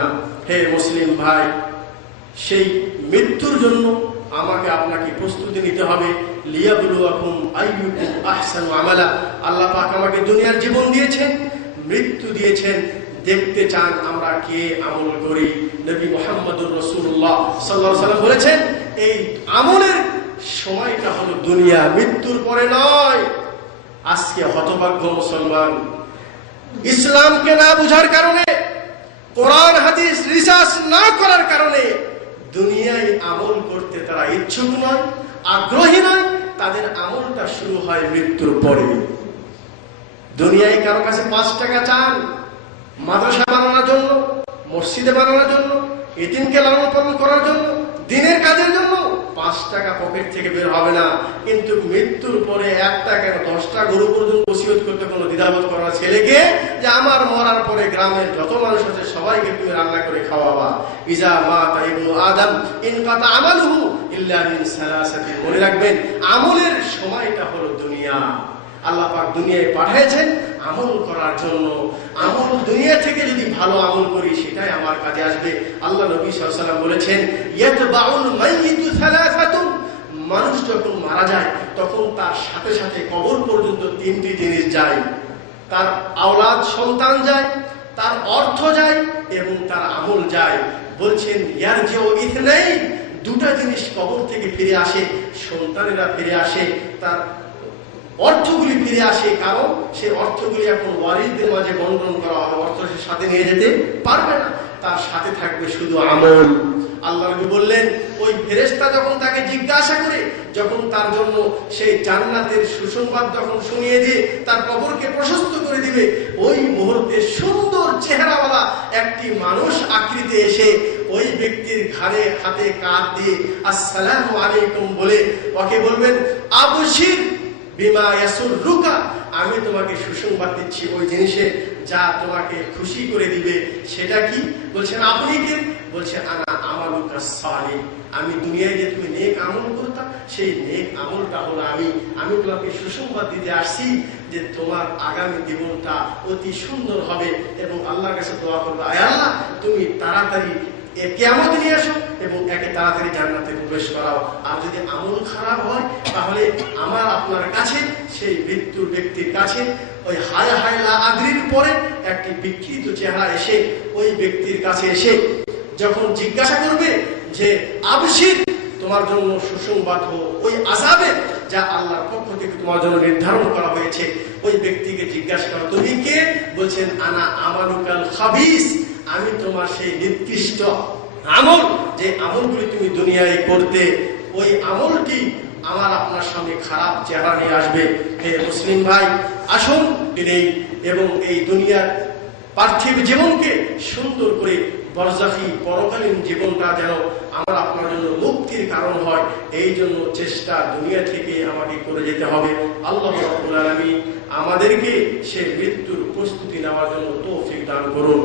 না। হে মুসলিম ভাই, সেই মৃত্যুর জন্য আমাকে আপনাকে প্রস্তুতি নিতে হবে। আল্লাহ পাক আমাকে দুনিয়ার জীবন দিয়েছেন, মৃত্যু দিয়েছেন। দেখতে চান আমরা কে আমল করি। নবী মোহাম্মদুর রসুল্লাহ সাল্লাহ সাল্লাম বলেছেন, এই আমলের সময়টা হলো দুনিয়া, মৃত্যুর পরে নয়। আজকে হতভাগ্য মুসলমান, ইসলামকে না বুঝার কারণে কোরআন, হাদিস, রিসার্চ না করার কারণে দুনিয়ায় আমল করতে তারা ইচ্ছুক নয়, আগ্রহী নয়, তাদের আমলটা শুরু হয় মৃত্যুর পরে। দুনিয়ায় কারও কাছে পাঁচ টাকা চান, মাদ্রাসা বানানোর জন্য, মসজিদে বানানোর জন্য এদিনকে লালন পালন করার জন্য, দিনের কাজের জন্য পাঁচ টাকা পকেট থেকে বের হবে না। কিন্তু মৃত্যুর পরে একটা কেন দশটা গরু পর্যন্ত ওসিয়ত করতে কোনো দ্বিধাবোধ করা ছেলেকে যে আমার মরার পরে গ্রামের যত মানুষ আছে সবাইকে তুমি রান্না করে খাওয়াবা। ইজা মা তাইবু আদম ইন কাতা আমালুহু ইল্লা মিন সালাসাতি মনে রাখবেন, আমলের সময়টা হলো দুনিয়া। আল্লাহ পাক দুনিয়ায় পাঠিয়েছেন আমল করার জন্য, আমল দুনিয়া থেকে যদি ভালো আমল করি, সেটাই আমার কাজে আসবে। আল্লাহ নবী ওয়াসাল্লাম বলেছেন সালাসাতুন। মানুষ যখন মারা যায়, তখন তার সাথে সাথে কবর পর্যন্ত তিনটি জিনিস যায়। তার আওলাদ সন্তান যায়, তার অর্থ যায়, এবং তার আমল যায়। বলছেন ইয়ার যে ইথনাই দুটা জিনিস কবর থেকে ফিরে আসে, সন্তানেরা ফিরে আসে, তার অর্থগুলি ফিরে আসে কারণ, সে অর্থগুলি এখন ওয়ারিসদের মাঝে বন্টন করা হবে, অর্থ সে সাথে নিয়ে যেতে পারবে না, তার সাথে থাকবে শুধু আমল। আল্লাহ বললেন, ওই ফেরেশতা যখন তাকে জিজ্ঞাসা করে, যখন তার জন্য সেই জান্নাতের সুসংবাদ যখন শুনিয়ে দিয়ে তার কবরকে প্রশস্ত করে দিবে, ওই মুহূর্তে সুন্দর চেহারাওয়ালা একটি মানুষ আকৃতি এসে ওই ব্যক্তির ঘাড়ে হাতে কাঁধ দিয়ে, আসসালামু আলাইকুম বলে ওকে বলবেন আবশির আমি তোমাকে সুসংবাদ দিচ্ছি। ওই জিনিসে যা তোমাকে খুশি করে দিবে, সেটা কি? বলছেন, আপনি কে? বলছেন, আনা আমালুকা সালি আমি দুনিয়ায় যে তুমি নেক আমল করতাম সেই নেক আমলটা হলো আমি। আমি তোমাকে সুসংবাদ দিতে আসছি যে তোমার আগামী জীবনটা অতি সুন্দর হবে এবং আল্লাহর কাছে দোয়া করব, আয় আল্লাহ, তুমি তাড়াতাড়ি এ কেমন নিয়ে আসো এবং একে তাড়াতাড়ি জান্নাতে প্রবেশ করাও। আর যদি আমল খারাপ হয়, তাহলে আমার আপনার কাছে, সেই মৃত্যুর ব্যক্তির কাছে, ওই হায় হায় লা আদ্রির পরে একটি বিকৃত চেহারা এসে, ওই ব্যক্তির কাছে এসে যখন জিজ্ঞাসা করবে যে, আবশির, তোমার জন্য সুসংবাদ হোক ওই আজাবে যা আল্লাহর পক্ষ থেকে তোমার জন্য নির্ধারণ করা হয়েছে। ওই ব্যক্তিকে জিজ্ঞাসা করো, তুমি কে? বলছেন, আনা আমানুকাল খাবিস। আমি তোমার সেই নির্দিষ্ট আমল, যে আমলগুলি তুমি দুনিয়ায় করতে, ওই আমলটি আমার আপনার সামনে খারাপ চেহারা নিয়ে আসবে। হে মুসলিম ভাই, আসুন এই এবং এই দুনিয়ার পার্থিব জীবনকে সুন্দর করে বরজাখি পরকালীন জীবনটা যেন আমার আপনার জন্য মুক্তির কারণ হয়, এই জন্য চেষ্টা দুনিয়া থেকে আমাকে করে যেতে হবে। আল্লাহ আমাদেরকে সে মৃত্যুর প্রস্তুতি নেওয়ার জন্য তৌফিক দান করুন।